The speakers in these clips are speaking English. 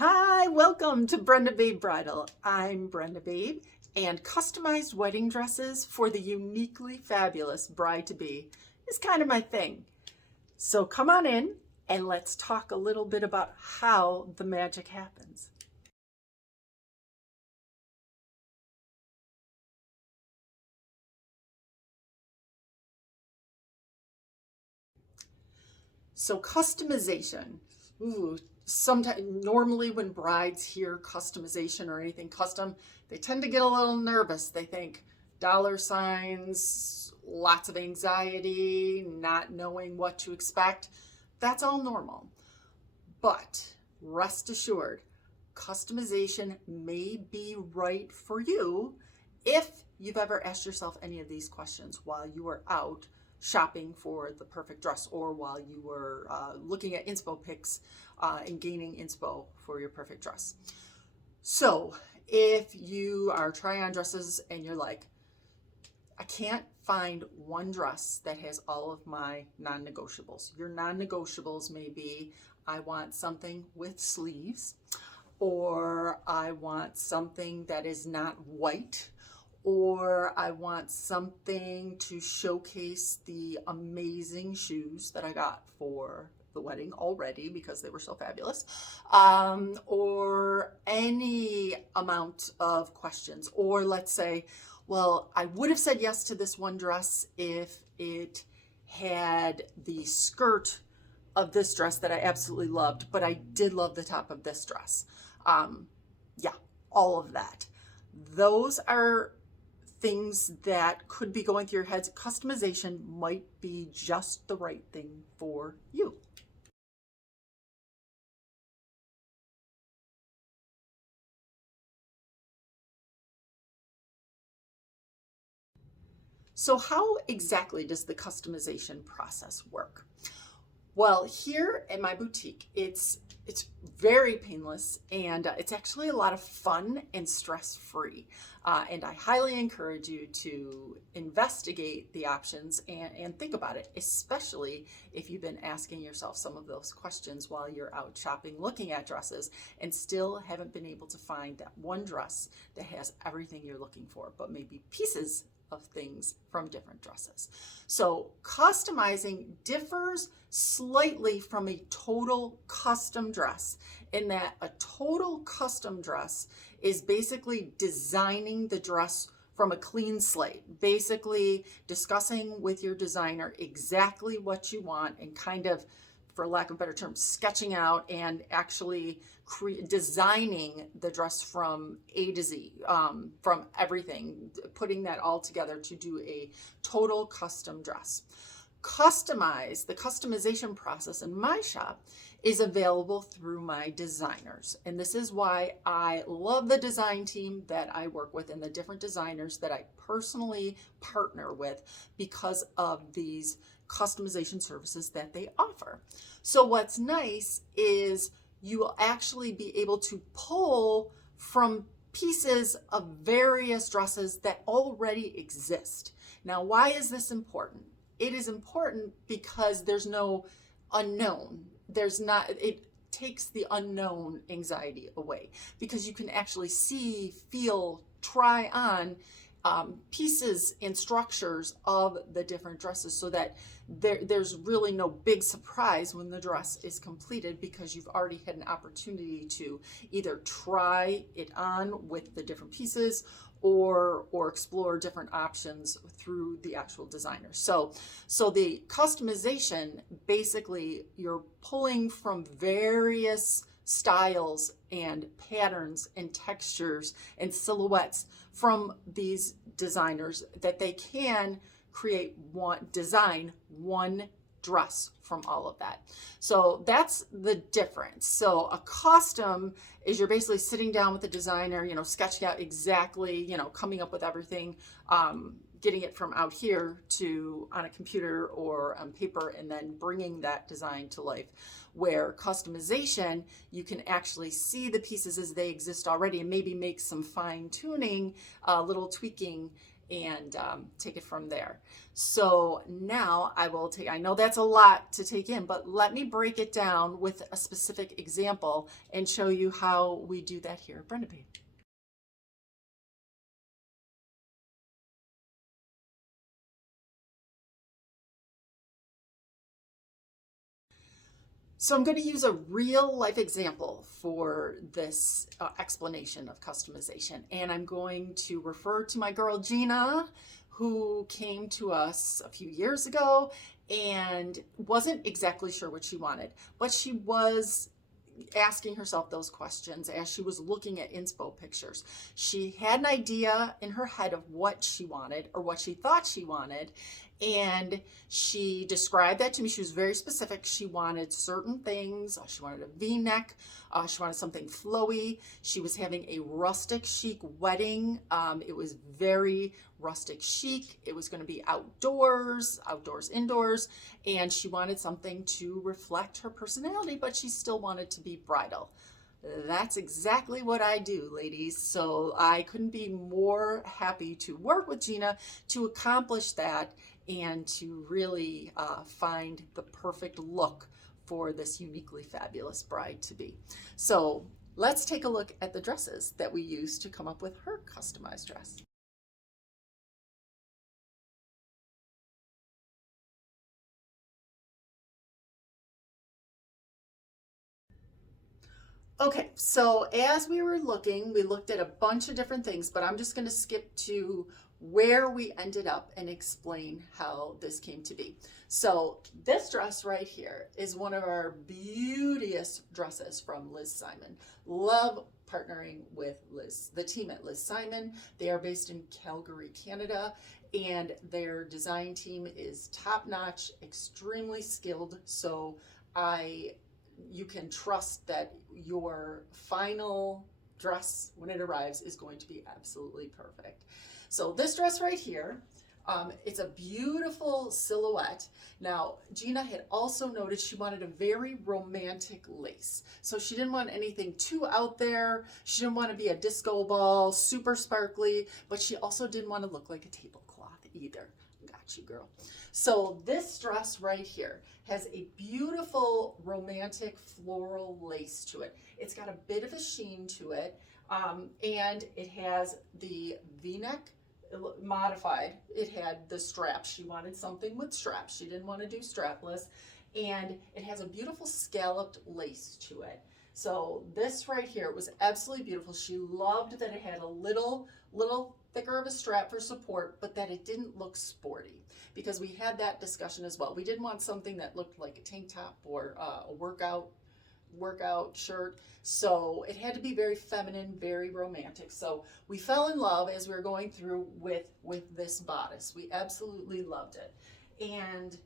Hi, welcome to Brenda Babe Bridal. I'm Brenda Babe, and customized wedding dresses for the uniquely fabulous bride-to-be is kind of my thing. So come on in and let's talk a little bit about how the magic happens. So customization. Ooh, sometimes normally when brides hear customization or anything custom, they tend to get a little nervous. They think dollar signs, lots of anxiety, not knowing what to expect. That's all normal. But rest assured, customization may be right for you if you've ever asked yourself any of these questions while you were out shopping for the perfect dress or while you were looking at inspo pics and gaining inspo for your perfect dress. So if you are trying on dresses and you're like, I can't find one dress that has all of my non-negotiables. Your non-negotiables may be, I want something with sleeves, or I want something that is not white, or I want something to showcase the amazing shoes that I got for the wedding already because they were so fabulous, or any amount of questions. Or let's say, well, I would have said yes to this one dress if it had the skirt of this dress that I absolutely loved, but I did love the top of this dress. Yeah, all of that. Those are things that could be going through your heads. Customization might be just the right thing for you. So how exactly does the customization process work? Well, here at my boutique, it's very painless and it's actually a lot of fun and stress-free. And I highly encourage you to investigate the options and think about it, especially if you've been asking yourself some of those questions while you're out shopping, looking at dresses, and still haven't been able to find that one dress that has everything you're looking for, but maybe pieces of things from different dresses. So customizing differs slightly from a total custom dress in that a total custom dress is basically designing the dress from a clean slate, basically discussing with your designer exactly what you want and kind of, for lack of a better term, sketching out and actually designing the dress from A to Z, from everything, putting that all together to do a total custom dress. The customization process in my shop is available through my designers. And this is why I love the design team that I work with and the different designers that I personally partner with because of these customization services that they offer. So what's nice is you will actually be able to pull from pieces of various dresses that already exist. Now, why is this important? It is important because there's no unknown. It takes the unknown anxiety away because you can actually see, feel, try on pieces and structures of the different dresses so that there's really no big surprise when the dress is completed because you've already had an opportunity to either try it on with the different pieces or explore different options through the actual designer. So the customization, basically you're pulling from various styles and patterns and textures and silhouettes from these designers that they can design one dress from all of that. So that's the difference. So a custom is you're basically sitting down with the designer, sketching out exactly, coming up with everything, getting it from out here to on a computer or on paper and then bringing that design to life. Where customization, you can actually see the pieces as they exist already and maybe make some fine tuning, little tweaking and take it from there. So now I know that's a lot to take in, but let me break it down with a specific example and show you how we do that here at Brenda Babe. So I'm going to use a real life example for this explanation of customization. And I'm going to refer to my girl Gina, who came to us a few years ago and wasn't exactly sure what she wanted, but she was asking herself those questions as she was looking at inspo pictures. She had an idea in her head of what she wanted or what she thought she wanted, and she described that to me. She was very specific. She wanted certain things. She wanted a V-neck. She wanted something flowy. She was having a rustic chic wedding. It was very rustic chic. It was going to be outdoors, indoors, and she wanted something to reflect her personality, but she still wanted to be bridal. That's exactly what I do, ladies. So I couldn't be more happy to work with Gina to accomplish that and to really find the perfect look for this uniquely fabulous bride to be. So let's take a look at the dresses that we used to come up with her customized dress. Okay, so as we were looking, we looked at a bunch of different things, but I'm just going to skip to where we ended up and explain how this came to be. So this dress right here is one of our beauteous dresses from Liz Simon. Love partnering with Liz, the team at Liz Simon. They are based in Calgary, Canada, and their design team is top-notch, extremely skilled. So you can trust that your final dress when it arrives is going to be absolutely perfect. So this dress right here, it's a beautiful silhouette. Now, Gina had also noted she wanted a very romantic lace. So she didn't want anything too out there. She didn't want to be a disco ball, super sparkly, but she also didn't want to look like a tablecloth either. Got you, girl. So this dress right here has a beautiful romantic floral lace to it. It's got a bit of a sheen to it, and it has the V-neck modified. It had the straps. She wanted something with straps. She didn't want to do strapless, and it has a beautiful scalloped lace to it. So this right here was absolutely beautiful. She loved that it had a little thicker of a strap for support, but that it didn't look sporty, because we had that discussion as well. We didn't want something that looked like a tank top or a workout shirt. So it had to be very feminine, very romantic. So we fell in love as we were going through with this bodice. We absolutely loved it. And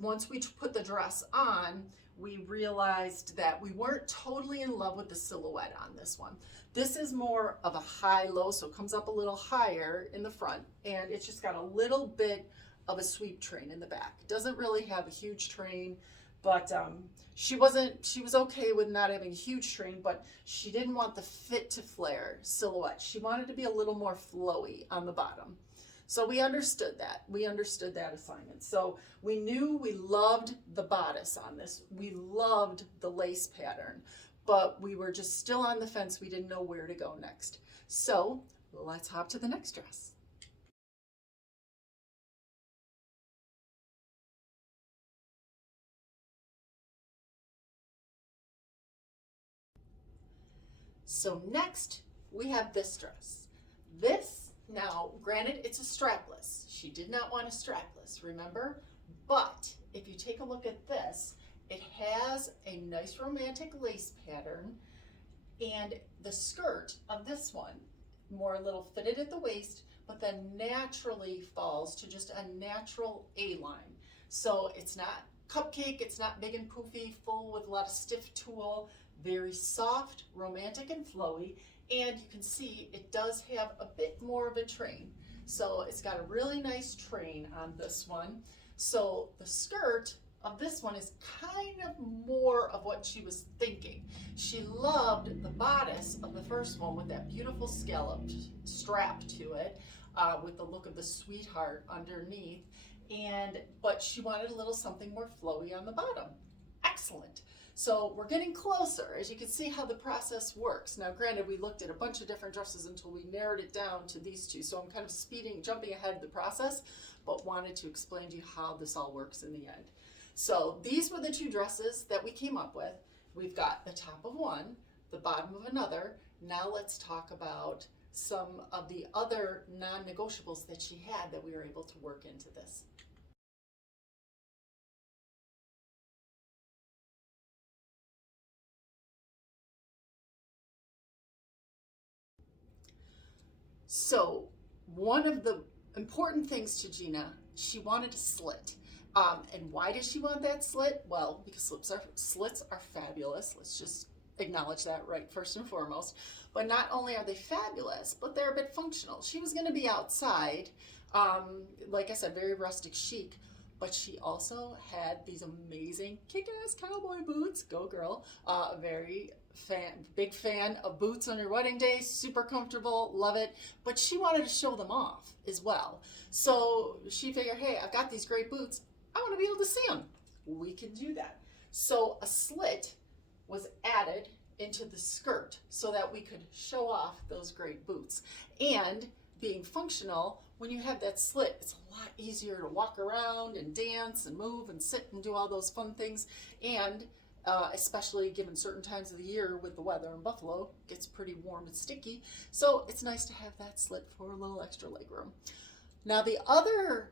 once we put the dress on, we realized that we weren't totally in love with the silhouette on this one. This is more of a high-low, so it comes up a little higher in the front, and it's just got a little bit of a sweep train in the back. It doesn't really have a huge train, but she was okay with not having a huge train, but she didn't want the fit to flare silhouette. She wanted to be a little more flowy on the bottom. So we understood that. We understood that assignment. So we knew we loved the bodice on this. We loved the lace pattern, but we were just still on the fence. We didn't know where to go next. So let's hop to the next dress. So next we have this dress. This, now granted, it's a strapless. She did not want a strapless, remember? But if you take a look at this, it has a nice romantic lace pattern, and the skirt of this one, more a little fitted at the waist, but then naturally falls to just a natural A-line. So it's not cupcake, it's not big and poofy, full with a lot of stiff tulle, very soft, romantic and flowy, and you can see it does have a bit more of a train. So it's got a really nice train on this one. So the skirt of this one is kind of more of what she was thinking. She loved the bodice of the first one with that beautiful scalloped strap to it. with the look of the sweetheart underneath, but she wanted a little something more flowy on the bottom. Excellent. So we're getting closer, as you can see how the process works. Now, granted, we looked at a bunch of different dresses until we narrowed it down to these two. So I'm kind of jumping ahead of the process, but wanted to explain to you how this all works in the end. So these were the two dresses that we came up with. We've got the top of one, the bottom of another. Now let's talk about some of the other non-negotiables that she had that we were able to work into this. So one of the important things to Gina, she wanted a slit. And why does she want that slit? Well, because slits are fabulous. Let's just acknowledge that right first and foremost. But not only are they fabulous, but they're a bit functional. She was going to be outside, like I said, very rustic chic, but she also had these amazing kick-ass cowboy boots. Go girl. Big fan of boots on your wedding day, super comfortable, love it. But she wanted to show them off as well. So she figured, hey, I've got these great boots. I want to be able to see them. We can do that. So a slit was added into the skirt so that we could show off those great boots. And being functional, when you have that slit, it's a lot easier to walk around and dance and move and sit and do all those fun things. And especially given certain times of the year with the weather in Buffalo, it gets pretty warm and sticky. So it's nice to have that slit for a little extra leg room. Now the other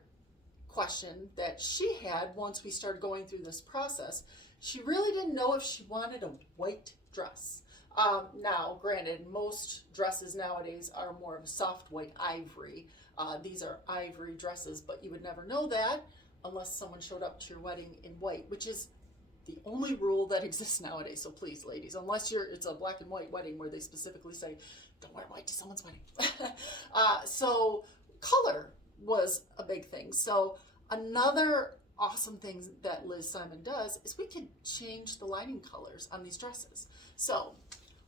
question that she had once we started going through this process, she really didn't know if she wanted a white dress. Now, granted, most dresses nowadays are more of a soft white ivory. These are ivory dresses, but you would never know that unless someone showed up to your wedding in white, which is the only rule that exists nowadays. So please, ladies, unless it's a black and white wedding where they specifically say, don't wear white to someone's wedding. So color was a big thing. So another awesome thing that Liz Simon does is we can change the lining colors on these dresses. So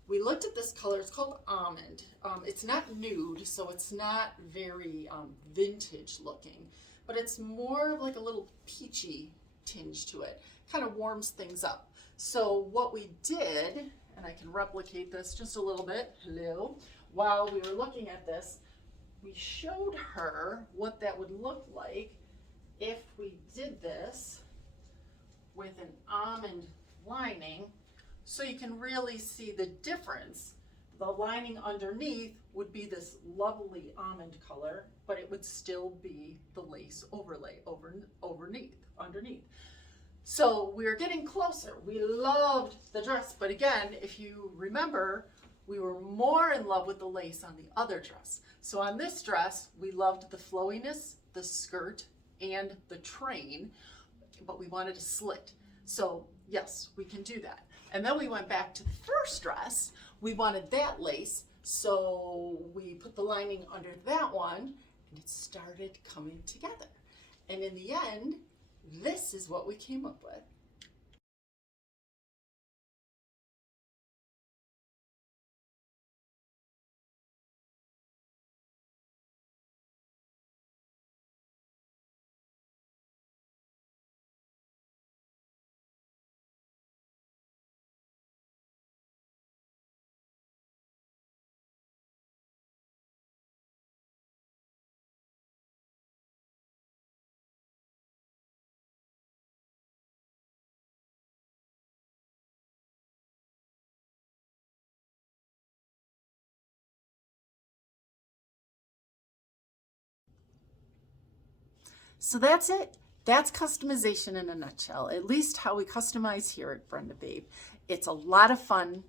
we looked at this color. It's called almond. It's not nude, so it's not very vintage looking, but it's more of like a little peachy tinge to it. Kind of warms things up. So what we did, and I can replicate this just a little bit, while we were looking at this, we showed her what that would look like if we did this with an almond lining, so you can really see the difference. The lining underneath would be this lovely almond color, but it would still be the lace overlay underneath. So we're getting closer. We loved the dress, but again, if you remember, we were more in love with the lace on the other dress. So on this dress, we loved the flowiness, the skirt, and the train, but we wanted a slit. So yes, we can do that. And then we went back to the first dress. We wanted that lace, so we put the lining under that one, and it started coming together. And in the end, this is what we came up with. So that's it. That's customization in a nutshell, at least how we customize here at Brenda Babe. It's a lot of fun.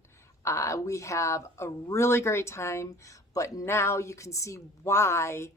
We have a really great time, but now you can see why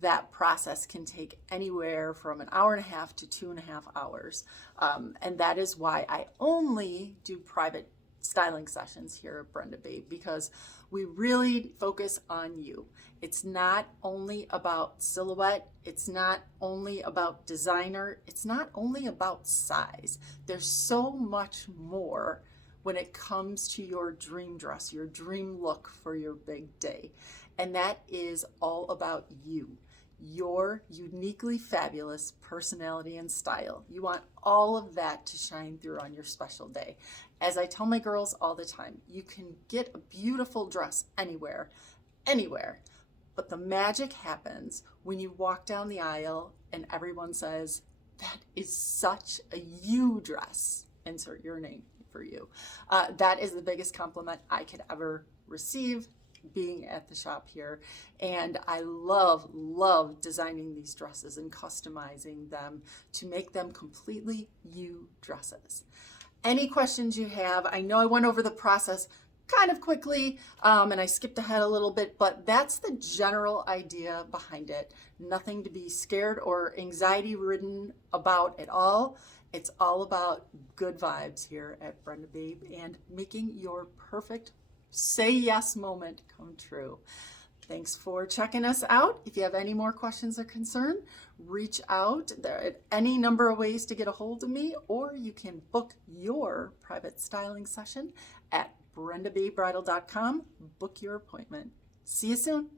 that process can take anywhere from an hour and a half to 2.5 hours. And that is why I only do private styling sessions here at Brenda Babe, because we really focus on you. It's not only about silhouette, it's not only about designer, it's not only about size. There's so much more when it comes to your dream dress, your dream look for your big day. and that is all about you, your uniquely fabulous personality and style. You want all of that to shine through on your special day. As I tell my girls all the time, you can get a beautiful dress anywhere, but the magic happens when you walk down the aisle and everyone says, "That is such a you dress." Insert your name for you. That is the biggest compliment I could ever receive being at the shop here. And I love designing these dresses and customizing them to make them completely you dresses. Any questions you have? I know I went over the process kind of quickly and I skipped ahead a little bit, but that's the general idea behind it. Nothing to be scared or anxiety ridden about at all. It's all about good vibes here at Brenda Babe and making your perfect say yes moment come true. Thanks for checking us out. If you have any more questions or concern, reach out. There are any number of ways to get a hold of me, or you can book your private styling session at brendababebridal.com. Book your appointment. See you soon.